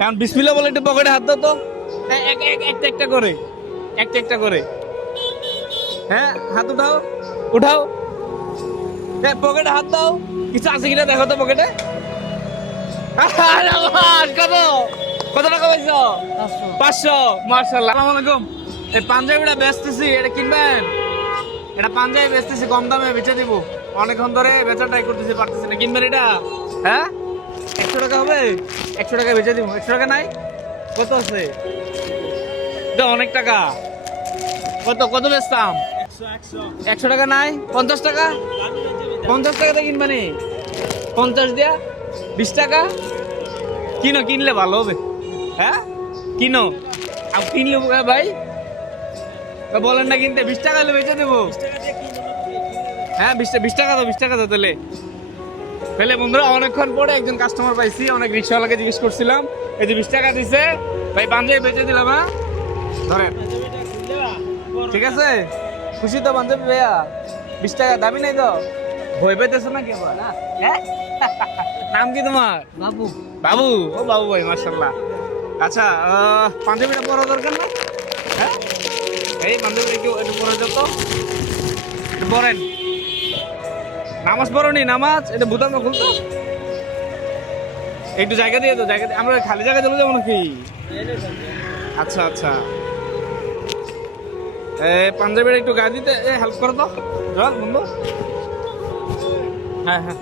এখন বিসমিল্লাহ বলে একটু পকেটে হাত দাও তো। একটা একটা করে, একটা একটা করে। হ্যাঁ, হাত উঠাও, উঠাও। হ্যাঁ, পকেটে হাত দাও। কিছু আছে কিনা দেখো তো পকেটে। আরে বাস, কত কত টাকা পাইছো? 500। মাশাআল্লাহ। আসসালামু আলাইকুম। এই পাঞ্জাবিটা বেচতেছি, এটা কিনবেন? এটা পাঞ্জাবি বেচতেছি, কম দামে বেচে দিব। অনেকক্ষণ ধরে বেচা ট্রাই করতেছি, পারতেছি না। কিনবেন এটা? হ্যাঁ, 100 টাকা হবে? 100 টাকা বেচে দিব। 100 টাকা নাই? কত আছে? এটা অনেক টাকা। কত কত বেচতাম? 100 টাকা নাই? 50 টাকা? 50 টাকাতে কিনবানি? 50 দিয়া 20 টাকা? কিনো, কিনলে ভালো হবে। হ্যাঁ, কিনো। কিনলে ভাই বলেন না কিনতে, 20 টাকা হলে বেচে দেবো। হ্যাঁ, 20 টাকা দাও, 20 টাকা দাও তাহলে। তাহলে বন্ধুরা, অনেকক্ষণ পরে একজন কাস্টমার পাইছি। অনেক রিক্সাওয়ালাকে জিজ্ঞেস করছিলাম, এই যে 20 টাকা দিছে ভাই, পাঞ্জাবি বেচে দিলাম। হ্যাঁ, ধরেন। ঠিক আছে, খুশি তো পাঞ্জাবি ভাইয়া? 20 টাকা দামি নাই তো? ভয় পেতেছো না কি? হ্যাঁ, নাম কি তোমার? বাবু। বাবু, ও বাবু ভাই, মাশাআল্লাহ। আচ্ছা, পাঞ্জাবিটা পরা দরকার না? হ্যাঁ, এই পাঞ্জাবিটা একটু পরে যাও তো, একটু পরেন। নামাজ পড়নি? নামাজ এটা বুতামটা খুলতো, একটু জায়গা দিয়ে তো, জায়গা দিয়ে। আমরা খালি জায়গায় চলে যাবো নাকি? আচ্ছা আচ্ছা, পাঞ্জাবিটা একটু গায়ে দিতে হেল্প করো তো, চল বন্ধু। হ্যাঁ হ্যাঁ,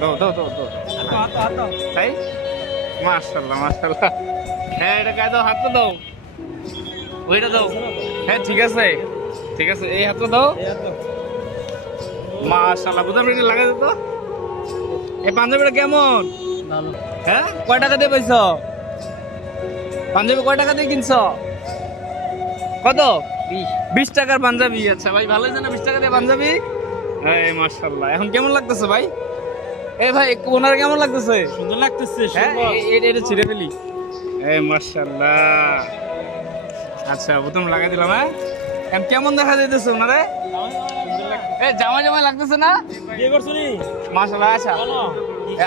দাও দাও দাও দাও। তাই, মাশাআল্লাহ মাশাআল্লাহ। হ্যাঁ, এটা গায়ে দাও, হাতটা দাও, ওইটা দাও। হ্যাঁ, ঠিক আছে ঠিক আছে, এই হাতটা দাও। মাশাআল্লাহ, বুঝলাম। এটা লাগাই দাও তো। এই পাঞ্জাবিটা কেমন? ভালো। হ্যাঁ, কয় টাকা দিয়ে পাইছো? পাঞ্জাবি কয় টাকা দিয়ে কিনছো? কত? 20 টাকার পাঞ্জাবি। আচ্ছা ভাই, ভালো হয়েছে না 20 টাকা দিয়ে পাঞ্জাবি? এই মাশাআল্লাহ। এখন কেমন লাগতেছে ভাই? এই ভাই, ওনার কেমন লাগতেছে? সুন্দর লাগতেছে। হ্যাঁ, এটা ছিঁড়ে ফেলি। এই মাশাআল্লাহ। আচ্ছা, বোতাম লাগাই দিলাম। হ্যাঁ, এখন কেমন দেখা যাইতেছে ওনারে? এই জামা জামা লাগতেছে না? বিয়ে করছো নি? মাশাআল্লাহ। আচ্ছা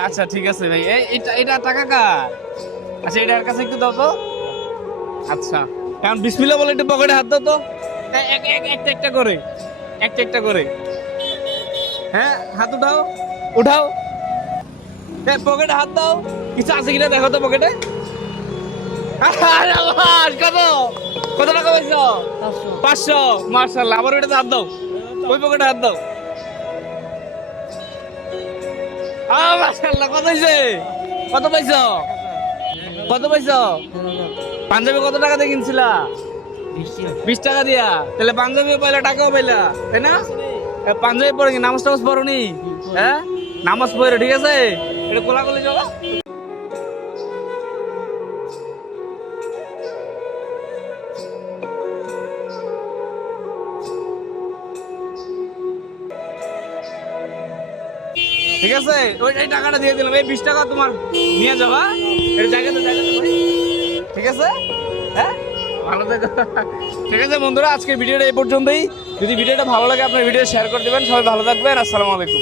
আচ্ছা, ঠিক আছে ভাই। এটা টাকা কার? আচ্ছা, এটার কাছে একটু দাও তো। আচ্ছা, এখন বিসমিল্লাহ বলে একটু পকেটে হাত দাও তো। একটা একটা করে, একটা একটা করে। হ্যাঁ, হাত উঠাও, উঠাও। হ্যাঁ, পকেটে হাত দাও। কিছু আছে কিনা দেখো তো পকেটে। আরে বাস, কত কত টাকা পাইছো? 500। মাশাআল্লাহ। আবার ওইটাতে হাত দাও, ওই পকেটে হাত দাও। মাশাআল্লাহ। কত হয়েছে? কত পাইছো? কত পাইছো? পাঞ্জাবি কত টাকা দিয়ে কিনছিলা? 20 টাকা দিয়া। তাহলে পাঞ্জাবিও পাইলা, টাকাও পাইলা, তাই না? পাঞ্জাবি পরে কি নামাজ টামাজ পড়নি? হ্যাঁ, নামাজ পড়ো, ঠিক আছে? এটা কোলাকুলি যাবা। ঠিক আছে, ওই টাকাটা দিয়ে দিলাম। এই 20 টাকা তোমার নিয়ে যাবা। এটা জায়গাতে জায়গাতে ভাই, ঠিক আছে? হ্যাঁ, ভালো থেকো। ঠিক আছে বন্ধুরা, আজকের ভিডিওটা এই পর্যন্তই। যদি ভিডিওটা ভালো লাগে, আপনার ভিডিও শেয়ার করে দেবেন। সবাই ভালো থাকবেন। আসসালামু আলাইকুম।